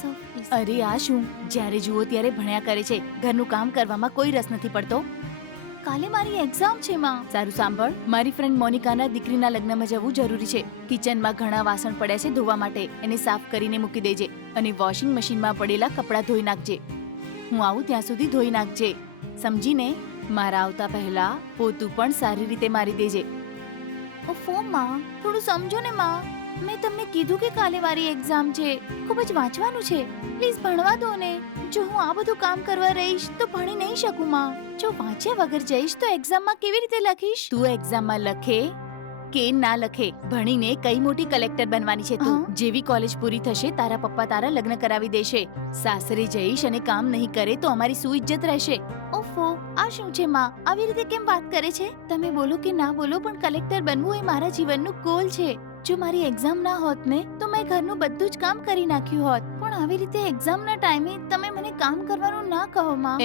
Types of અરે આ શું, જ્યારે જુઓ ત્યારે ભણ્યા કરે છે, ઘરનું કામ કરવામાં કોઈ રસ નથી પડતો. કાલે મારી એક્ઝામ છે માં. સારું સાંભળ, મારી ફ્રેન્ડ મોનિકાના દીકરીના લગ્નમાં જવું જરૂરી છે. કિચનમાં ઘણા વાસણ પડ્યા છે ધોવા માટે, એને સાફ કરીને મૂકી દેજે અને વોશિંગ મશીનમાં પડેલા કપડાં ધોઈ નાખજે. હું આવું ત્યાં સુધી ધોઈ નાખજે, સમજીને? મારા આવતા પહેલા પોતું પણ સારી રીતે મારી દેજે. ઓફો માં, થોડું સમજો ને માં. મેં તમને કીધું કે કાલે મારી એક્ઝામ છે, ખૂબ જ વાંચવાનું છે. પ્લીઝ ભણવા દો ને. જો હું આ બધું કામ કરવા રહીશ તો ભણી નહીં શકું માં. જો વાંચ્યા વગર જઈશ તો એક્ઝામમાં કેવી રીતે લખીશ? તું એક્ઝામમાં લખે કે ના લખે, ભણીને કઈ મોટી કલેક્ટર બનવાની છે તું. હા. જેવી કોલેજ પૂરી થશે તારા પપ્પા તારા લગ્ન કરાવી દેશે. સાસરે જઈશ અને કામ નહીં કરે તો અમારી શું ઇજ્જત રહેશે? ઓફો, આ શું છે માં? આવી રીતે કેમ વાત કરે છે? તમે બોલો કે ના બોલો પણ કલેક્ટર બનવું એ મારા જીવનનું ગોલ છે. જો મારી એક્ઝામ ના હોત ને તો મેં ઘરનું બધું જ કામ કરી નાખ્યું હોત. પણ આવી રીતે એક્ઝામના ટાઈમે તમે મને કામ કરવાનું ના કહો માં.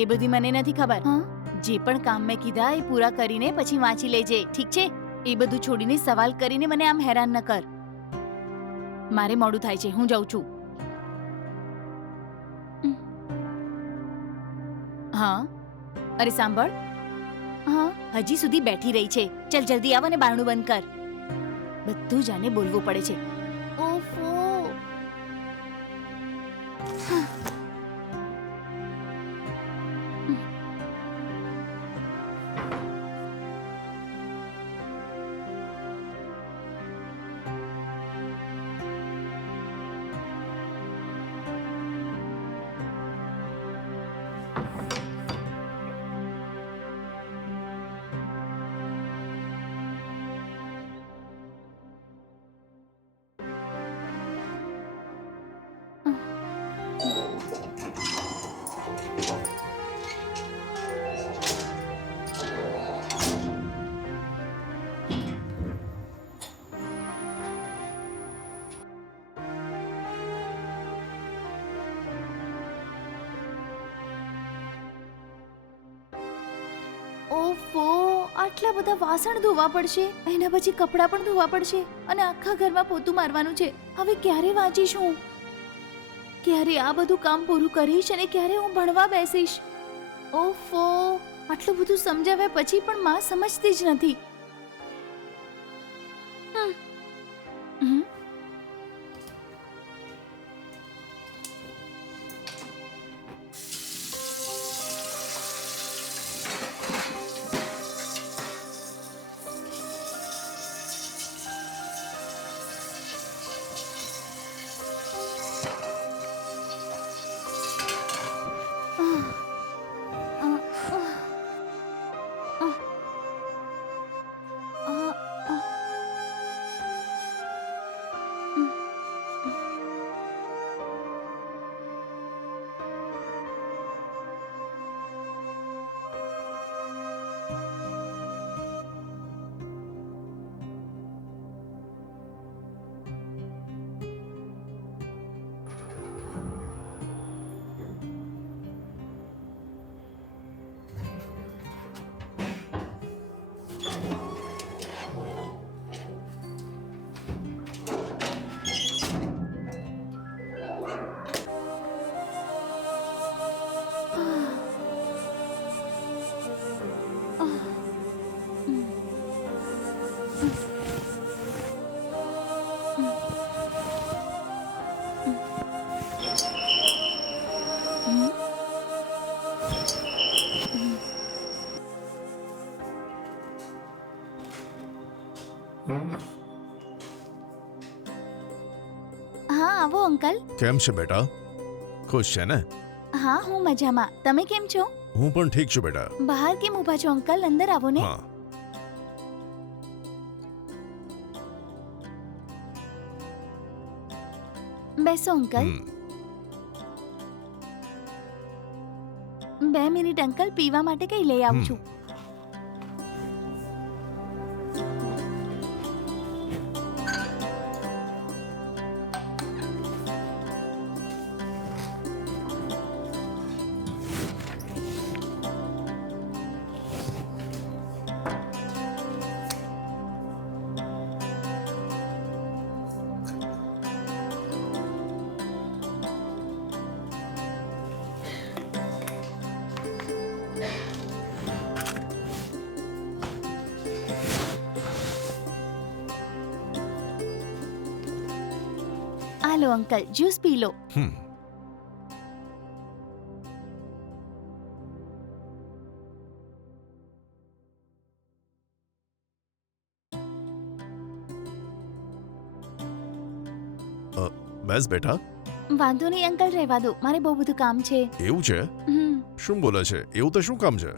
એ બધી મને નથી ખબર. હા? જે પણ કામ મેં કીધા એ પૂરા કરીને પછી વાંચી લેજે, ઠીક છે? એ બધું છોડીને સવાલ કરીને મને આમ હેરાન ન કર. મારે મોડું થાય છે, હું જાઉં છું. હા, અરે સાંભળ, હા? હજી સુધી બેઠી રહી છે. ચલ જલ્દી આવ અને બારણું બંધ કર. બધું જાને બોલવું પડે છે. ઓફો. ઓફો, આટલા બધા વાસણ ધોવા પડશે, એના પછી કપડાં પણ ધોવા પડશે અને આખા ઘરમાં પોતું મારવાનું છે. હવે ક્યારે વાંચીશું? ક્યારે આ બધું કામ પૂરું કરીશ અને ક્યારે હું ભણવા બેસીશ? ઓફો, આટલું બધું સમજાવ્યા પછી પણ માં સમજતી જ નથી. હમ. હા, આવો અંકલ. કેમ છે બેટા? ખુશ છે ને? હા, હું મજામાં. તમે કેમ છો? હું પણ ઠીક છું બેટા. બહાર કેમ ઊભા છો અંકલ? અંદર આવો ને. હા, બેસો અંકલ. 2 મિનિટ અંકલ, પીવા માટે કંઈ લઈ આવું છું. લો અંકલ, જ્યુસ પી લો. હમ બેસ બેટા. વાંધો નહીં અંકલ, રહેવા દો, મારે બહુ બધું કામ છે. એવું છે? શું બોલે છે? એવું તો શું કામ છે?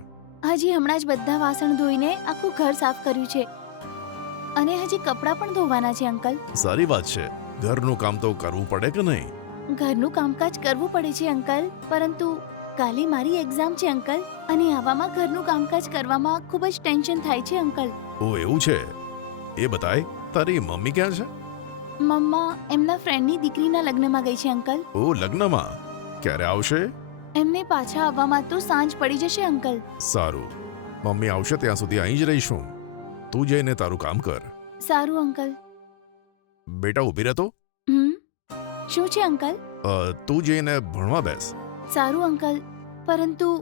હજી હમણાં જ બધા વાસણ ધોઈને આખું ઘર સાફ કર્યું છે અને હજી કપડાં પણ ધોવાના છે અંકલ. સારી વાત છે. ઘરનું કામ તો કરવું પડે કે નહીં? ઘરનું કામકાજ કરવું પડે છે અંકલ, પરંતુ કાલે મારી એક્ઝામ છે અંકલ, અને આવામાં ઘરનું કામકાજ કરવામાં ખૂબ જ ટેન્શન થાય છે અંકલ. ઓ એવું છે? એ બતાય, તારી મમ્મી ક્યાં છે? મમ્મા એમના ફ્રેન્ડની દીકરીના લગ્નમાં ગઈ છે અંકલ. ઓ લગ્નમાં? ક્યારે આવશે? એમને પાછા આવવામાં તો સાંજ પડી જશે અંકલ. સારું, મમ્મી આવશે ત્યાં સુધી અહીં જ રહીશું. તું જઈને તારું કામ કર. સારું અંકલ. બેટા ઊભી રહેતો. શું છે અંકલ? તું જઈને ભણવા બેસ. સારું અંકલ, પરંતુ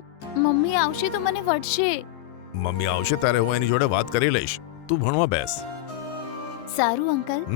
મમ્મી આવશે તો મને વઢશે. મમ્મી આવશે ત્યારે હું એની જોડે વાત કરી લઈશ. તું ભણવા બેસ. સારું અંકલ.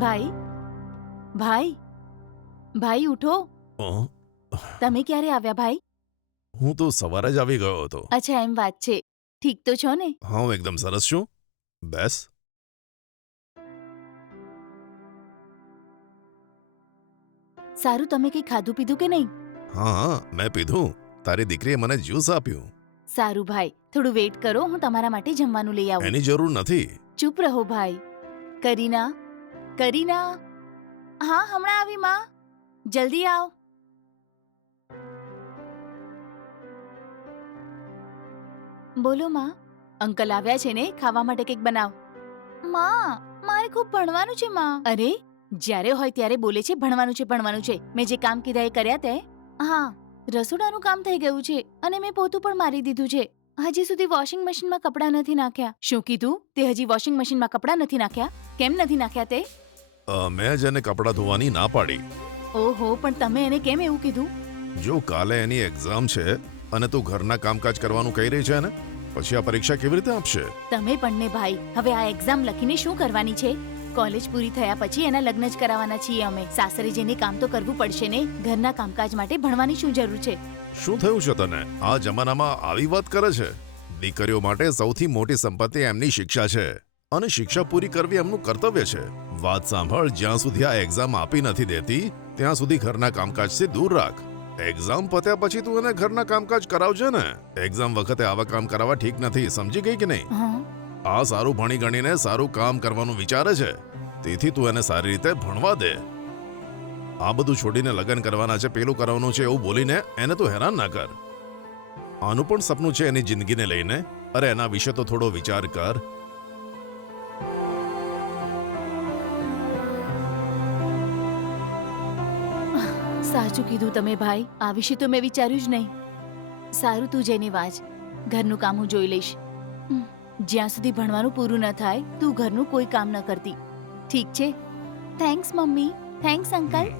ભાઈ, ભાઈ, ભાઈ ઉઠો. તમે ક્યારે આવ્યા ભાઈ? હું તો સવારે જ આવી ગયો હતો. અચ્છા એમ વાત છે. ઠીક તો છો ને? હા હું એકદમ સરસ છું. બેસ. સારું, તમે કંઈ ખાધું પીધું કે નહીં? હા મેં પીધું. તારી દીકરીએ મને જ્યુસ આપ્યું. સારું ભાઈ, થોડું વેઇટ કરો, હું તમારા માટે જમવાનું લઈ આવું. એની જરૂર નથી. ચૂપ રહો ભાઈ. કરીના, કરીના. હા હમણાં આવી માં, જલ્દી આવ. બોલો માં. અંકલ આવ્યા છે ને, ખાવા માટે કંઈક બનાવ. માં, મારે ખૂબ ભણવાનું છે માં. અરે જ્યારે હોય ત્યારે બોલે છે ભણવાનું છે ભણવાનું છે. મેં જે કામ કીધા એ કર્યા તે? હા, રસોડાનું કામ થઈ ગયું છે અને મેં પોતું પણ મારી દીધું છે. હજી સુધી વોશિંગ મશીનમાં કપડાં નથી નાખ્યા. શું કીધું? તે હજી વોશિંગ મશીનમાં કપડાં નથી નાખ્યા? કેમ નથી નાખ્યા તે? મેં જ એને કપડાં ધોવાની ના પાડી. ઓહો, પણ તમે એને કેમ એવું કીધું? જો કાલે એની એક્ઝામ છે અને તું ઘરના કામકાજ કરવાનું કહી રહી છે ને, પછી આ પરીક્ષા કેવી રીતે આપશે? તમે પણ ને ભાઈ, હવે આ એક્ઝામ લખીને શું કરવાની છે? કોલેજ પૂરી થયા પછી એના લગ્ન જ કરાવવાના છીએ અમે. સાસરે જઈને કામ તો કરવું પડશે ને. ઘરના કામકાજ માટે ભણવાની શું જરૂર છે? શું થયું છે તને? આ જમાનામાં આવી વાત કરે છે? દીકરીઓ માટે સૌથી મોટી સંપત્તિ એમની શિક્ષા છે અને શિક્ષા પૂરી કરવી એમનું કર્તવ્ય છે. વાત સાંભળ, જ્યાં સુધી આ એક્ઝામ આપી નથી દેતી ત્યાં સુધી ઘરના કામકાજથી દૂર રાખ. એક્ઝામ પત્યા પછી તું એને ઘરના કામકાજ કરાવજે ને. એક્ઝામ વખતે આવા કામ કરાવવા ઠીક નથી, સમજી ગઈ કે નહીં? આ સારું ભણી ગણીને સારું કામ કરવાનું વિચારે છે, તેથી તું એને સારી રીતે ભણવા દે. આ બધું છોડીને લગ્ન કરવાના છે, પેલું કરવાનું છે એવું બોલીને એને તું હેરાન ના કર. આનું પણ સપનું છે એની જિંદગીને લઈને. અરે એના વિશે તો થોડો વિચાર કર. સાચું કીધું તમે ભાઈ, આ વિશે તો મેં વિચાર્યું જ નહીં. સારું, તું જઈને વાંચ, ઘરનું કામ હું જોઈ લઈશ. જ્યાં સુધી ભણવાનું પૂરું ન થાય તું ઘરનું કોઈ કામ ન કરતી. ઠીક છે? Thanks mummy. Thanks uncle.